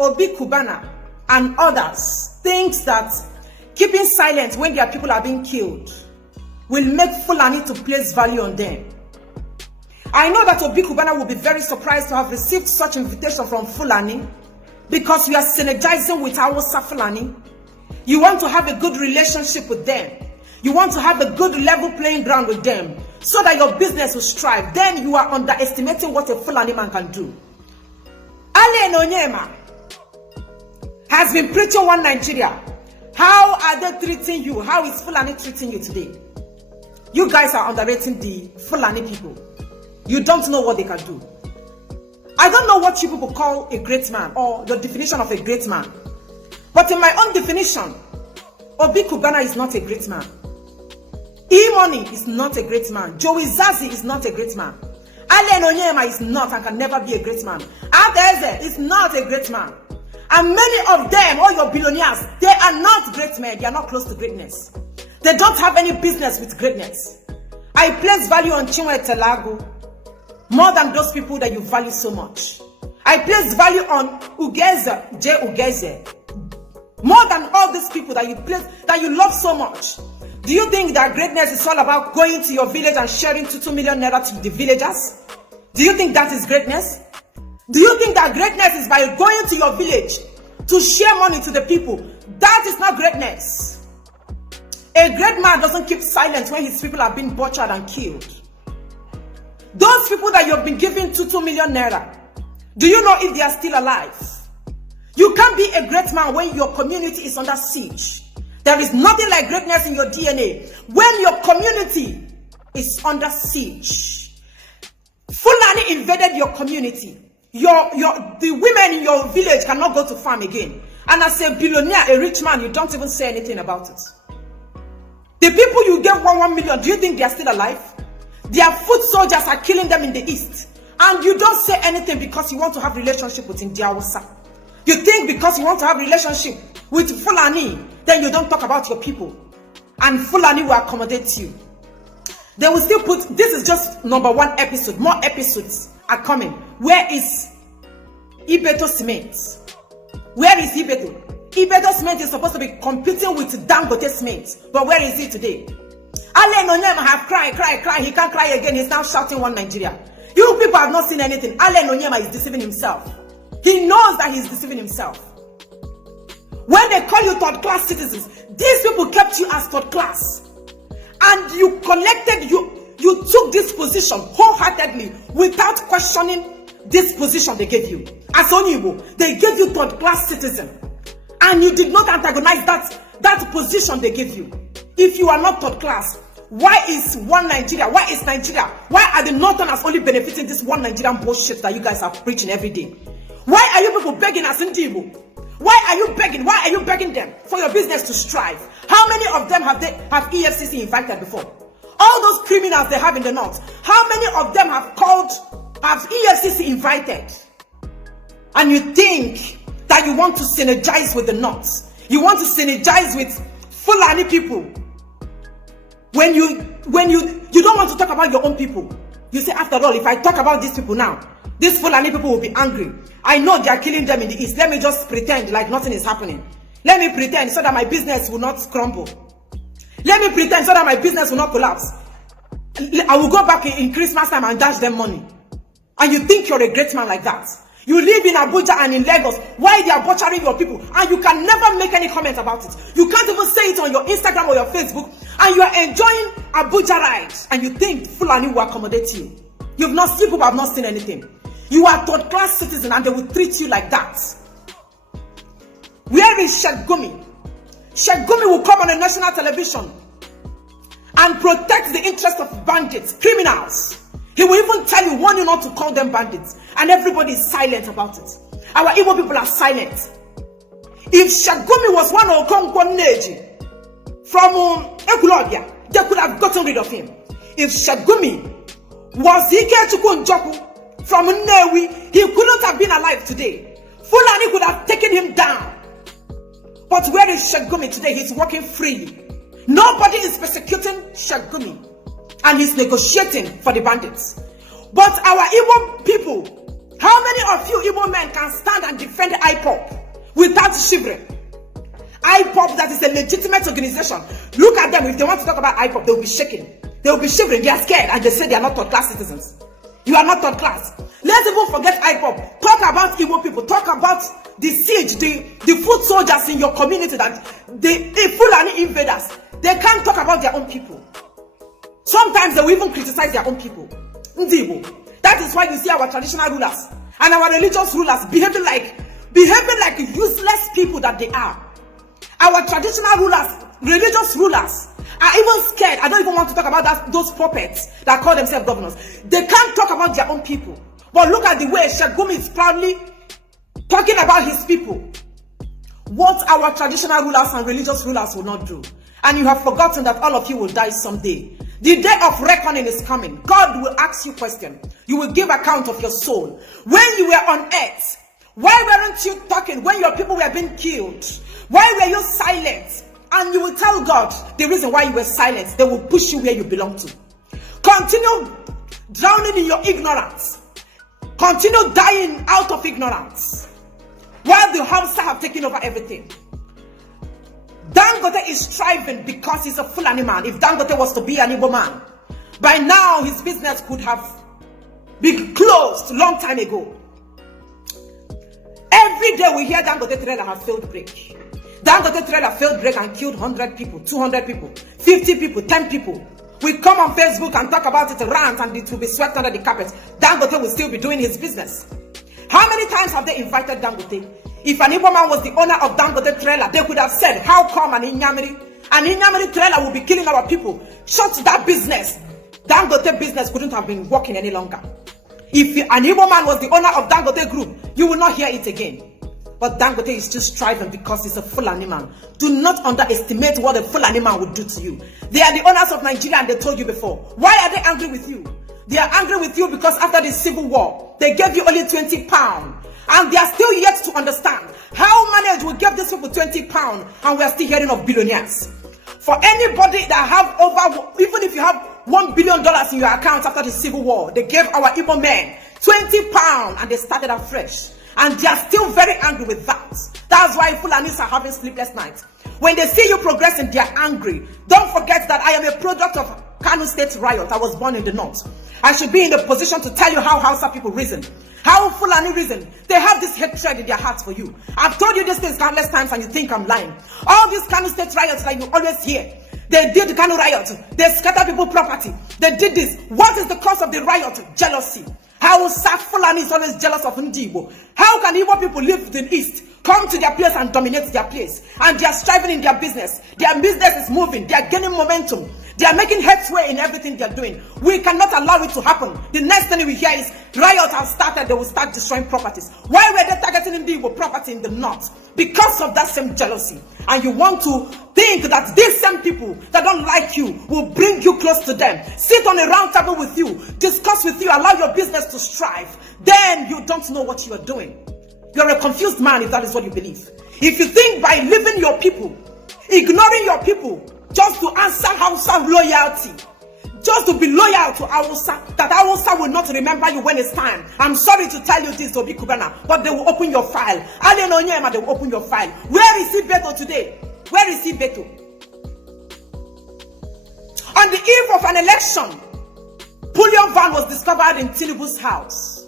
Obi Cubana and others thinks that keeping silent when their people are being killed will make Fulani to place value on them. I know that Obi Cubana will be very surprised to have received such invitation from Fulani because you are synergizing with our Fulani. You want to have a good relationship with them. You want to have a good level playing ground with them so that your business will strive. Then you are underestimating what a Fulani man can do. Allene Onyema has been preaching one Nigeria. How are they treating you? How is Fulani treating you today? You guys are underrating the Fulani people. You don't know what they can do. I don't know what you people call a great man or the definition of a great man. But in my own definition, Obi Cubana is not a great man. E-Money is not a great man. Joey Zazi is not a great man. Allene Onyema is not and can never be a great man. Adeze is not a great man. And many of them, all your billionaires, they are not great men. They are not close to greatness. They don't have any business with greatness. I place value on Chinwe Telago more than those people that you value so much. I place value on Ugeze, J. Ugeze, more than all these people that you love so much. Do you think that greatness is all about going to your village and sharing 2 million naira to the villagers? Do you think that is greatness? Do you think that greatness is by going to your village to share money to the people? That is not greatness. A great man doesn't keep silent when his people are being butchered and killed. Those people that you have been giving 2 million naira, do you know if they are still alive? You can't be a great man when your community is under siege. There is nothing like greatness in your DNA when your community is under siege. Fulani invaded your community. The women in your village cannot go to farm again. And as a billionaire, a rich man, you don't even say anything about it. The people you gave 1 million, do you think they are still alive? Their foot soldiers are killing them in the east. And you don't say anything because you want to have relationship with Indiawasa. You think because you want to have relationship with Fulani, then you don't talk about your people. And Fulani will accommodate you. They will still put, this is just number 1 episode. More episodes are coming. Where is Ibeto Cement? Where is Ibeto? Ibeto Cement is supposed to be competing with Dangote Cement. But where is he today? Allene Onyema have cried. He can't cry again. He's now shouting one Nigeria. You people have not seen anything. Allene Onyema is deceiving himself. He knows that he's deceiving himself. When they call you third class citizens, these people kept you as third class. And you took this position wholeheartedly without questioning this position they gave you. As Onyema, they gave you third class citizen. And you did not antagonize that position they gave you. If you are not third class, why is one Nigeria? Why is Nigeria? Why are the Northerners only benefiting this one Nigerian bullshit that you guys are preaching every day? Why are you people begging as in Tibu? Why are you begging? Why are you begging them for your business to strive? How many of them have EFCC invited before? All those criminals they have in the north, how many of them have EFCC invited? And you think that you want to synergize with the north? You want to synergize with Fulani people? When you don't want to talk about your own people. You say, after all, if I talk about these people now, these Fulani people will be angry. I know they are killing them in the east. Let me just pretend like nothing is happening. Let me pretend so that my business will not crumble. Let me pretend so that my business will not collapse. I will go back in Christmas time and dash them money. And you think you're a great man like that. You live in Abuja and in Lagos. Why they are butchering your people? And you can never make any comment about it. You can't even say it on your Instagram or your Facebook. And you are enjoying Abuja rides. And you think Fulani will accommodate you. You people have not seen anything. You are third class citizen and they will treat you like that. Where is Sheikh Gumi? Sheikh Gumi will come on a national television and protect the interest of bandits, criminals. He will even tell you, warn you not to call them bandits. And everybody is silent about it. Our Igbo people are silent. If Sheikh Gumi was one of Neji from Ekulobia, they could have gotten rid of him. If Sheikh Gumi was Ike Njoku from Nnewi, he could not have been alive today. Fulani could have taken him down. But where is Sheikh Gumi today? He's working freely. Nobody is persecuting Sheikh Gumi. And he's negotiating for the bandits. But our Igbo people How many of you Igbo men can stand and defend IPOB without shivering? IPOB, that is a legitimate organization. Look at them. If they want to talk about IPOB, they will be shaking. They will be shivering. They are scared, and they say they are not third class citizens. You are not third class. Let's even forget IPOB. Talk about Igbo people. Talk about the siege, the foot soldiers in your community, that the Fulani invaders. They can't talk about their own people. Sometimes they will even criticize their own people. Ndibo. That is why you see our traditional rulers and our religious rulers behaving like useless people that they are. Our traditional rulers, religious rulers, are even scared. I don't even want to talk about those puppets that call themselves governors. They can't talk about their own people. But look at the way Shagumi is proudly talking about his people. What our traditional rulers and religious rulers will not do. And you have forgotten that all of you will die someday. The day of reckoning is coming. God will ask you questions. You will give account of your soul. When you were on earth, why weren't you talking when your people were being killed? Why were you silent? And you will tell God the reason why you were silent. They will push you where you belong to. Continue drowning in your ignorance. Continue dying out of ignorance. While the Hausa have taken over everything. Dangote is striving because he's a Fulani man. If Dangote was to be an Igbo man, by now his business could have been closed long time ago. Every day we hear Dangote trailer have failed break. Dangote trailer failed break and killed 100 people, 200 people, 50 people, 10 people. We come on Facebook and talk about it, rant, and it will be swept under the carpet. Dangote will still be doing his business. How many times have they invited Dangote? If an Igbo man was the owner of Dangote trailer, they could have said, how come an Inyamiri trailer will be killing our people? Shut that business. Dangote business couldn't have been working any longer. If an Igbo man was the owner of Dangote Group, you will not hear it again. But Dangote is still striving because he's a Fulani man. Do not underestimate what a Fulani man would do to you. They are the owners of Nigeria, and they told you before. Why are they angry with you? They are angry with you because after the civil war, they gave you only 20 pounds. And they are still yet to understand how managed will give these people 20 pounds, and we are still hearing of billionaires. For anybody that have over, even if you have $1 billion in your account after the civil war, they gave our Igbo men 20 pounds and they started afresh. And they are still very angry with that. That's why Fulanis are having sleepless nights. When they see you progressing, they are angry. Don't forget that I am a product of Kanu State riot. I was born in the north. I should be in the position to tell you how Hausa people reason. How Fulani reason. They have this hatred in their hearts for you. I've told you these things countless times and you think I'm lying. All these Kanu State riots that you always hear. They did the Kanu riot. They scatter people's property. They did this. What is the cause of the riot? Jealousy. How Fulani is always jealous of Ndibo. How can Igbo people live in the east, come to their place and dominate their place? And they are striving in their business. Their business is moving. They are gaining momentum. They are making headway in everything they are doing. We cannot allow it to happen. The next thing we hear is riots have started. They will start destroying properties. Why were they targeting Ndibo property in the north? Because of that same jealousy. And you want to think that these same people that don't like you will bring you close to them. Sit on a round table with you. Discuss with you. Allow your business to strive. Then you don't know what you are doing. You're a confused man if that is what you believe. If you think by leaving your people, ignoring your people, just to answer Hausa loyalty, just to be loyal to Hausa, that Hausa will not remember you when it's time. I'm sorry to tell you this, to be Cubana, but they will open your file. Allene Onyema, they will open your file. Where is Beto today? Where is Beto? On the eve of an election, Bullion van was discovered in Tinubu's house.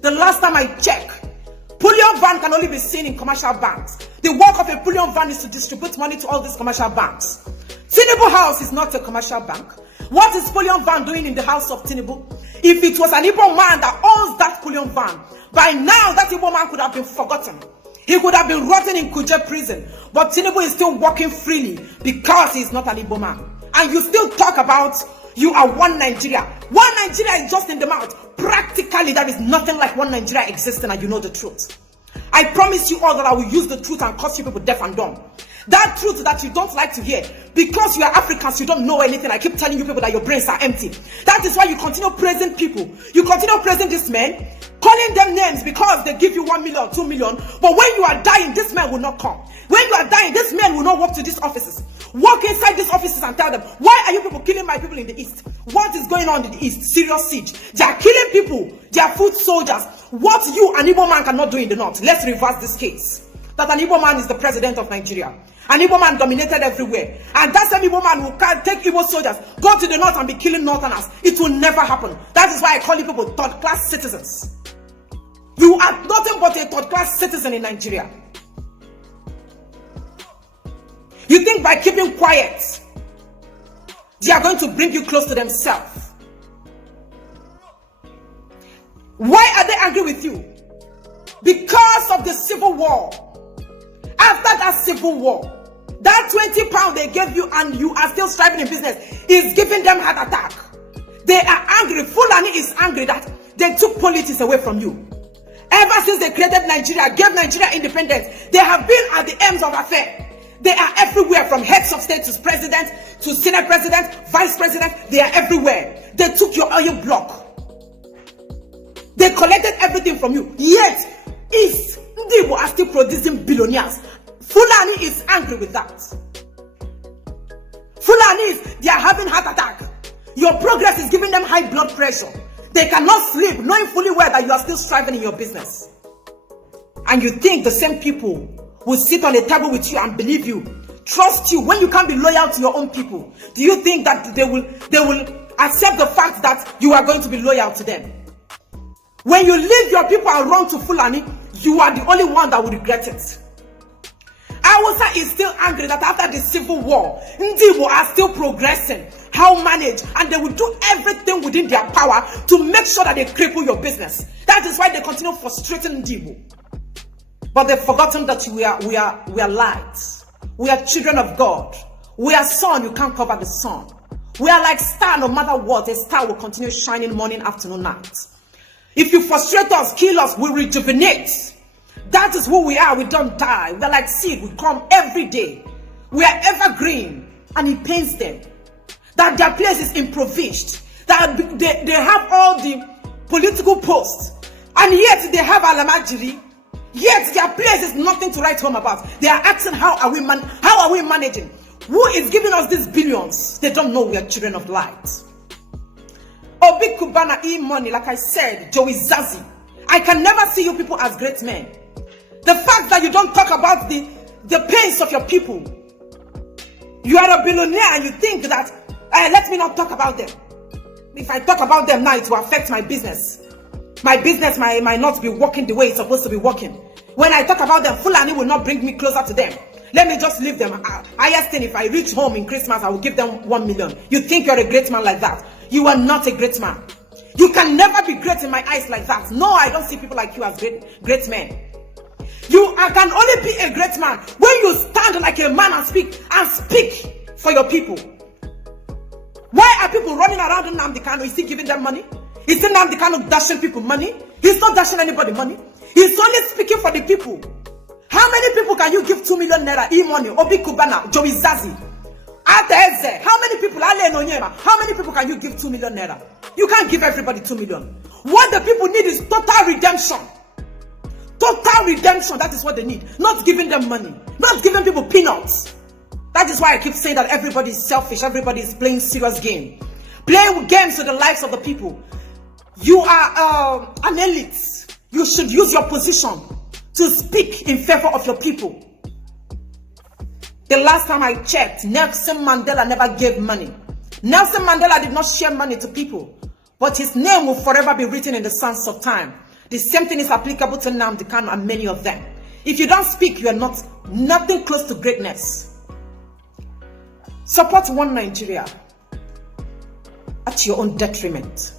The last time I checked, bullion van can only be seen in commercial banks. The work of a bullion van is to distribute money to all these commercial banks. Tinubu house is not a commercial bank. What is bullion van doing in the house of Tinubu? If it was an Igbo man that owns that bullion van, by now that Igbo man could have been forgotten. He could have been rotting in Kuje prison. But Tinubu is still walking freely because he is not an Igbo man. And you still talk about you are one Nigeria. One Nigeria is just in the mouth. Practically, there is nothing like one Nigeria existing, and you know the truth. I promise you all that I will use the truth and cause you people deaf and dumb. That truth that you don't like to hear. Because you are Africans, you don't know anything. I keep telling you people that your brains are empty. That is why you continue praising people. You continue praising these men, calling them names because they give you 1 million, 2 million. But when you are dying, this man will not come. When you are dying, this man will not walk to these offices. Walk inside these offices and tell them, why are you people killing my people in the East? What is going on in the East? Serious siege. They are killing people. They are foot soldiers. What you, an Igbo man, cannot do in the North. Let's reverse this case. That an Igbo man is the president of Nigeria. An Igbo man dominated everywhere. And that same Igbo man who can take Igbo soldiers, go to the North and be killing Northerners. It will never happen. That is why I call you people third-class citizens. You are nothing but a third-class citizen in Nigeria. You think by keeping quiet, they are going to bring you close to themselves. Why are they angry with you? Because of the civil war. After that civil war, that 20 pounds they gave you and you are still striving in business is giving them heart attack. They are angry. Fulani is angry that they took politics away from you. Ever since they created Nigeria, gave Nigeria independence, they have been at the ends of affair. They are everywhere, from heads of state to president, to senate president, vice president. They are everywhere. They took your oil block. They collected everything from you. Yet, East Ndibo are still producing billionaires. Fulani is angry with that. Fulani they are having heart attack. Your progress is giving them high blood pressure. They cannot sleep, knowing fully well that you are still striving in your business. And you think the same people will sit on a table with you and believe you, trust you, when you can't be loyal to your own people? Do you think that they will accept the fact that you are going to be loyal to them? When you leave your people and run to Fulani, you are the only one that will regret it. Awusa is still angry that after the civil war, Ndibo are still progressing, how managed, and they will do everything within their power to make sure that they cripple your business. That is why they continue frustrating Ndibo. But they've forgotten that we are lights. We are children of God. We are sun, you can't cover the sun. We are like star, no matter what, a star will continue shining morning, afternoon, night. If you frustrate us, kill us, we rejuvenate. That is who we are. We don't die. We are like seed. We come every day. We are evergreen. And it pains them that their place is impoverished. That they have all the political posts. And yet they have Alamajiri. Yet their place is nothing to write home about. They are asking, how are we managing? Who is giving us these billions? They don't know we are children of light. Oh, big Cubana, e-money, like I said, Joey Zazi. I can never see you people as great men. The fact that you don't talk about the pains of your people. You are a billionaire and you think that, let me not talk about them. If I talk about them now, it will affect my business. My business might not be working the way it's supposed to be working. When I talk about them, Fulani will not bring me closer to them. Let me just leave them. Highest thing, if I reach home in Christmas, I will give them 1 million. You think you're a great man like that? You are not a great man. You can never be great in my eyes like that. No, I don't see people like you as great men. I can only be a great man when you stand like a man and speak for your people. Why are people running around Nnamdi Kanu? Is he giving them money? Is Nnamdi Kanu dashing people money? He's not dashing anybody money. He's only speaking for the people. How many people can you give 2 million naira, e-money, Obi Cubana, Joey Zazi? How many people, Allene, Onyema, how many people can you give 2 million naira? You can't give everybody 2 million. What the people need is total redemption. Total redemption, that is what they need. Not giving them money. Not giving people peanuts. That is why I keep saying that everybody is selfish. Everybody is playing serious game. Playing games with the lives of the people. You are an elite. You should use your position to speak in favor of your people. The last time I checked, Nelson Mandela never gave money. Nelson Mandela did not share money to people. But his name will forever be written in the sands of time. The same thing is applicable to Nnamdi Kanu and many of them. If you don't speak, you are nothing close to greatness. Support one Nigeria at your own detriment.